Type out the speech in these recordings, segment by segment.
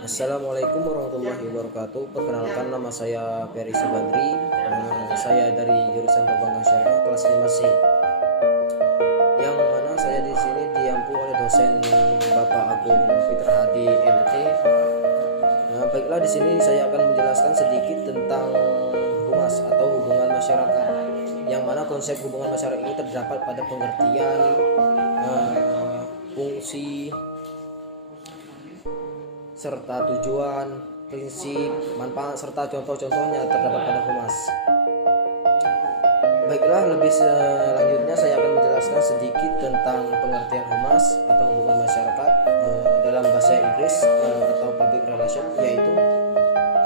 Assalamualaikum warahmatullahi wabarakatuh. Perkenalkan, nama saya Ferry Subandri. Saya dari jurusan Perbankan Syariah kelas 5C. Yang mana saya di sini diampu oleh dosen Bapak Agung Fitra Hadi MT. Baiklah, di sini saya akan menjelaskan sedikit tentang humas atau hubungan masyarakat. Yang mana konsep hubungan masyarakat ini terdapat pada pengertian fungsi serta tujuan, prinsip, manfaat serta contoh-contohnya terdapat pada humas. Baiklah, lebih selanjutnya saya akan menjelaskan sedikit tentang pengertian humas atau hubungan masyarakat dalam bahasa Inggris atau public relation, yaitu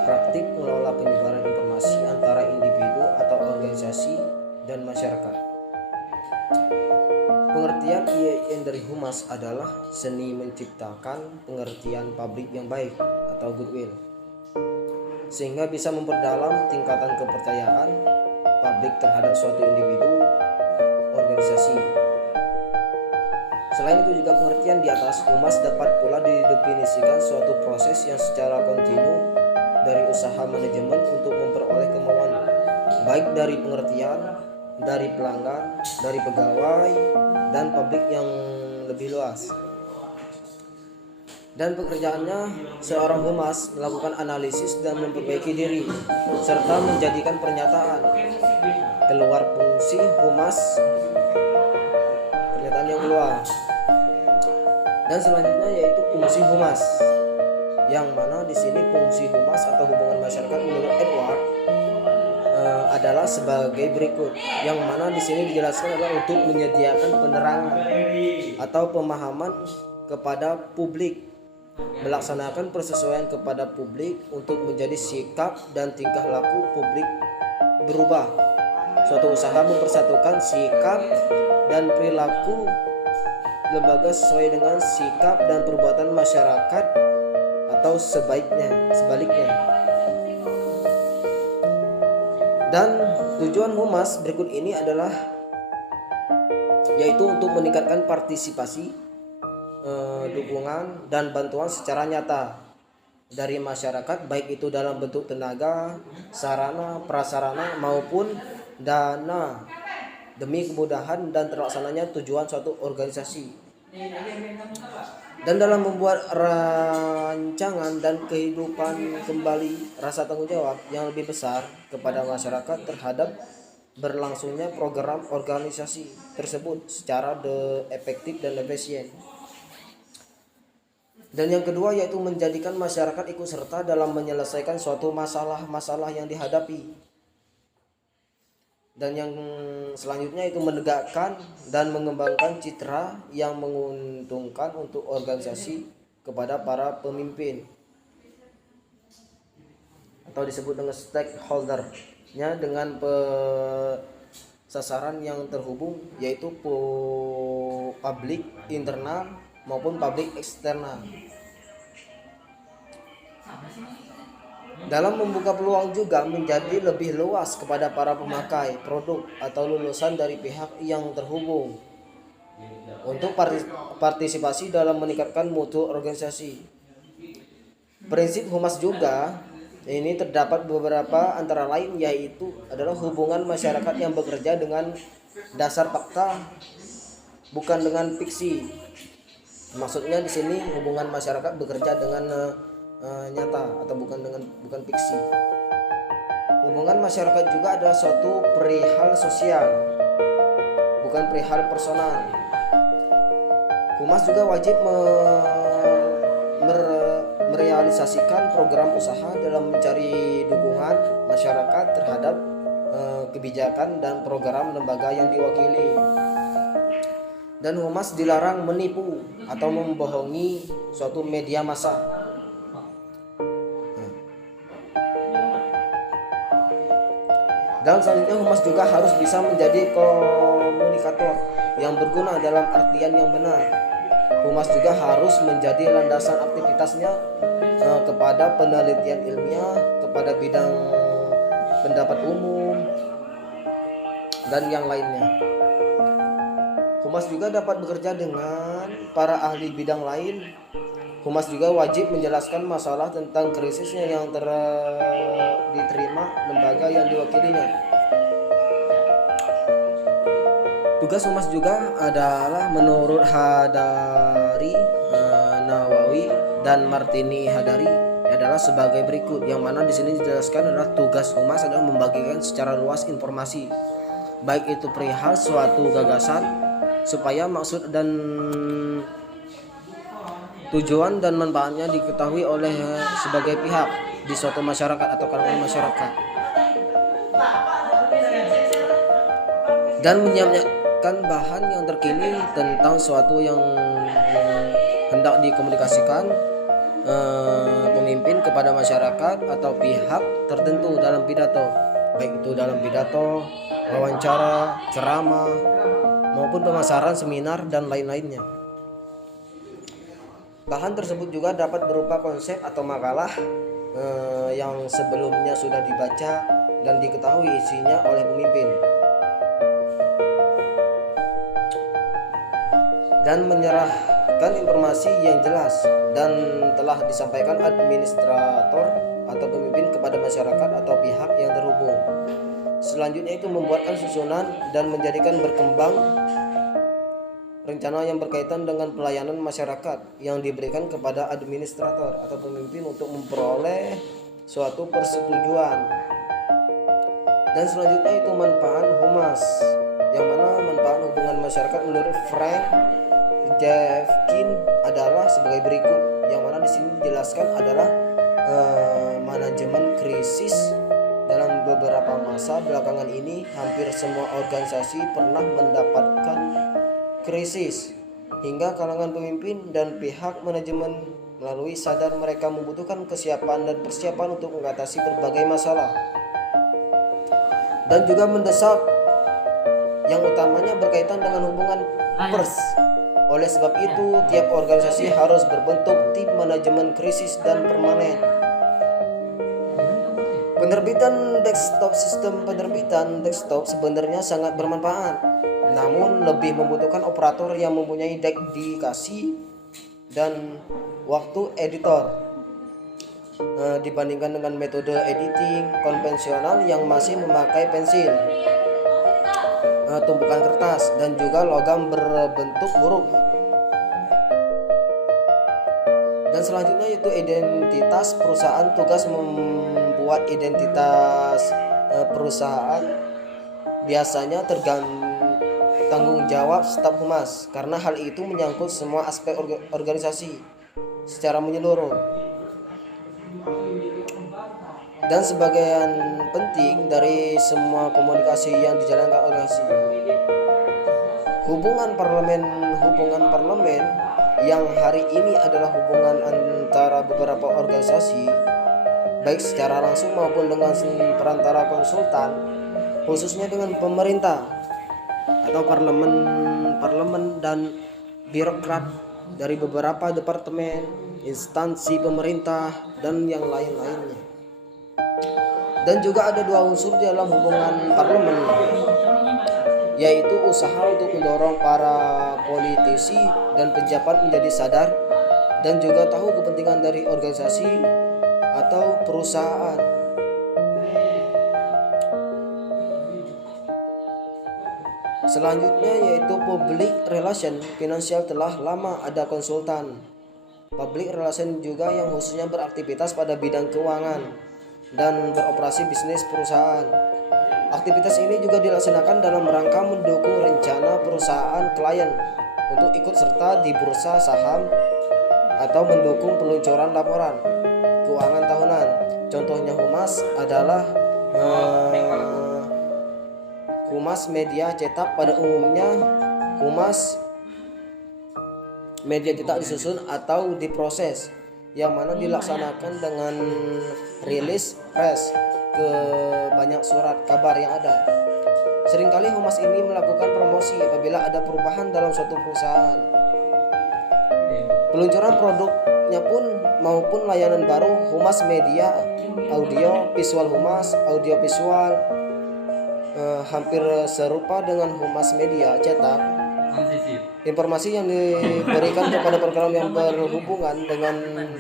praktik mengelola penyebaran informasi antara individu atau organisasi dan masyarakat. Pengertian IAIN dari humas adalah seni menciptakan pengertian publik yang baik atau goodwill, sehingga bisa memperdalam tingkatan kepercayaan publik terhadap suatu individu organisasi. Selain itu juga pengertian di atas, humas dapat pula didefinisikan suatu proses yang secara kontinu dari usaha manajemen untuk memperoleh kemauan baik dari pengertian, dari pelanggan, dari pegawai, dan publik yang lebih luas. Dan pekerjaannya, seorang humas melakukan analisis dan memperbaiki diri, serta menjadikan pernyataan keluar fungsi humas, pernyataan yang keluar. Dan selanjutnya yaitu fungsi humas, yang mana di sini fungsi humas atau hubungan masyarakat menurut Edward adalah sebagai berikut, yang mana di sini dijelaskan adalah untuk menyediakan penerangan atau pemahaman kepada publik, melaksanakan persesuaian kepada publik untuk menjadi sikap dan tingkah laku publik berubah. Suatu usaha mempersatukan sikap dan perilaku lembaga sesuai dengan sikap dan perbuatan masyarakat atau sebaliknya. Dan tujuan humas berikut ini adalah yaitu untuk meningkatkan partisipasi, dukungan dan bantuan secara nyata dari masyarakat, baik itu dalam bentuk tenaga, sarana, prasarana maupun dana, demi kemudahan dan terlaksananya tujuan suatu organisasi. Dan dalam membuat rancangan dan kehidupan kembali rasa tanggung jawab yang lebih besar kepada masyarakat terhadap berlangsungnya program organisasi tersebut secara efektif dan efisien. Dan yang kedua yaitu menjadikan masyarakat ikut serta dalam menyelesaikan suatu masalah-masalah yang dihadapi. Dan yang selanjutnya itu menegakkan dan mengembangkan citra yang menguntungkan untuk organisasi kepada para pemimpin atau disebut dengan stakeholder-nya, dengan sasaran yang terhubung yaitu publik internal maupun publik eksternal. Dalam membuka peluang juga menjadi lebih luas kepada para pemakai produk atau lulusan dari pihak yang terhubung untuk partisipasi dalam meningkatkan mutu organisasi. Prinsip humas juga ini terdapat beberapa, antara lain yaitu adalah hubungan masyarakat yang bekerja dengan dasar fakta bukan dengan fiksi. Maksudnya di sini hubungan masyarakat bekerja dengan nyata atau bukan fiksi. Hubungan masyarakat juga adalah suatu perihal sosial, bukan perihal personal. Humas juga wajib merealisasikan program usaha dalam mencari dukungan masyarakat terhadap kebijakan dan program lembaga yang diwakili. Dan humas dilarang menipu atau membohongi suatu media massa. Dan selanjutnya humas juga harus bisa menjadi komunikator yang berguna dalam artian yang benar. Humas juga harus menjadi landasan aktivitasnya kepada penelitian ilmiah, kepada bidang pendapat umum, dan yang lainnya. Humas juga dapat bekerja dengan para ahli bidang lain. Humas juga wajib menjelaskan masalah tentang krisisnya yang diterima lembaga yang diwakilinya. Tugas humas juga adalah menurut Hadari, Nawawi dan Martini Hadari adalah sebagai berikut, yang mana di sini dijelaskan adalah tugas humas adalah membagikan secara luas informasi, baik itu perihal suatu gagasan, supaya maksud dan tujuan dan manfaatnya diketahui oleh sebagai pihak di suatu masyarakat atau kalangan masyarakat, dan menyiapkan bahan yang terkini tentang suatu yang hendak dikomunikasikan pemimpin kepada masyarakat atau pihak tertentu dalam pidato, baik itu dalam pidato, wawancara, ceramah, maupun pemasaran, seminar, dan lain-lainnya. Bahan tersebut juga dapat berupa konsep atau makalah yang sebelumnya sudah dibaca dan diketahui isinya oleh pemimpin, dan menyerahkan informasi yang jelas dan telah disampaikan administrator atau pemimpin kepada masyarakat atau pihak yang terhubung. Selanjutnya itu membuatkan susunan dan menjadikan berkembang rencana yang berkaitan dengan pelayanan masyarakat yang diberikan kepada administrator atau pemimpin untuk memperoleh suatu persetujuan. Dan selanjutnya itu manfaat humas, yang mana manfaat hubungan masyarakat menurut Frank Jeffkin adalah sebagai berikut, yang mana di sini dijelaskan adalah manajemen krisis. Dalam beberapa masa belakangan ini hampir semua organisasi pernah mendapatkan krisis, hingga kalangan pemimpin dan pihak manajemen melalui sadar mereka membutuhkan kesiapan dan persiapan untuk mengatasi berbagai masalah dan juga mendesak, yang utamanya berkaitan dengan hubungan pers. Oleh sebab itu, tiap organisasi harus berbentuk tim manajemen krisis dan permanen. Penerbitan desktop, sistem penerbitan desktop sebenarnya sangat bermanfaat, namun lebih membutuhkan operator yang mempunyai dedikasi dan waktu editor dibandingkan dengan metode editing konvensional yang masih memakai pensil, tumpukan kertas, dan juga logam berbentuk huruf. Dan selanjutnya yaitu identitas perusahaan. Tugas membuat identitas perusahaan biasanya tanggung jawab staf humas, karena hal itu menyangkut semua aspek organisasi secara menyeluruh dan sebagian penting dari semua komunikasi yang dijalankan organisasi. Hubungan parlemen yang hari ini adalah hubungan antara beberapa organisasi, baik secara langsung maupun dengan perantara konsultan, khususnya dengan pemerintah atau parlemen dan birokrat dari beberapa departemen, instansi pemerintah, dan yang lain-lainnya. Dan juga ada dua unsur dalam hubungan parlemen, yaitu usaha untuk mendorong para politisi dan pejabat menjadi sadar dan juga tahu kepentingan dari organisasi atau perusahaan. Selanjutnya yaitu public relation. Finansial telah lama ada konsultan public relation juga yang khususnya beraktivitas pada bidang keuangan dan beroperasi bisnis perusahaan. Aktivitas ini juga dilaksanakan dalam rangka mendukung rencana perusahaan klien untuk ikut serta di bursa saham atau mendukung peluncuran laporan keuangan tahunan. Contohnya humas adalah humas media cetak. Pada umumnya humas media cetak disusun atau diproses, yang mana dilaksanakan dengan rilis press ke banyak surat kabar yang ada. Seringkali humas ini melakukan promosi apabila ada perubahan dalam suatu perusahaan. Peluncuran produknya pun maupun layanan baru. Humas media audio visual. Humas audio visual hampir serupa dengan humas media cetak. Informasi yang diberikan kepada program yang berhubungan dengan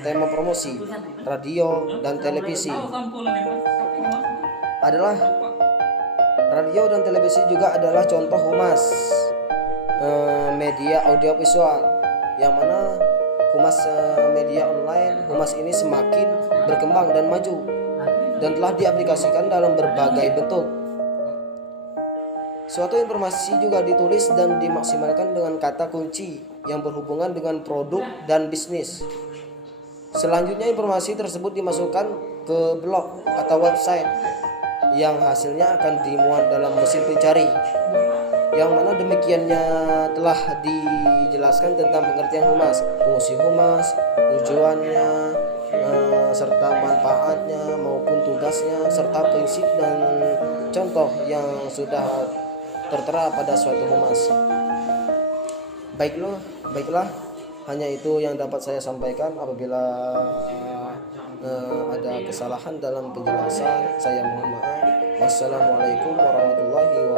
tema promosi, radio, dan televisi adalah radio dan televisi juga adalah contoh humas media audiovisual, yang mana humas media online. Humas ini semakin berkembang dan maju dan telah diaplikasikan dalam berbagai bentuk. Suatu informasi juga ditulis dan dimaksimalkan dengan kata kunci yang berhubungan dengan produk dan bisnis. Selanjutnya informasi tersebut dimasukkan ke blog atau website yang hasilnya akan dimuat dalam mesin pencari, yang mana demikiannya telah dijelaskan tentang pengertian humas, fungsi humas, tujuannya, serta manfaatnya maupun tugasnya, serta prinsip dan contoh yang sudah tertera pada suatu humas. Baiklah, hanya itu yang dapat saya sampaikan. Apabila ada kesalahan dalam penjelasan, saya mohon maaf. Wassalamualaikum warahmatullahi wabarakatuh.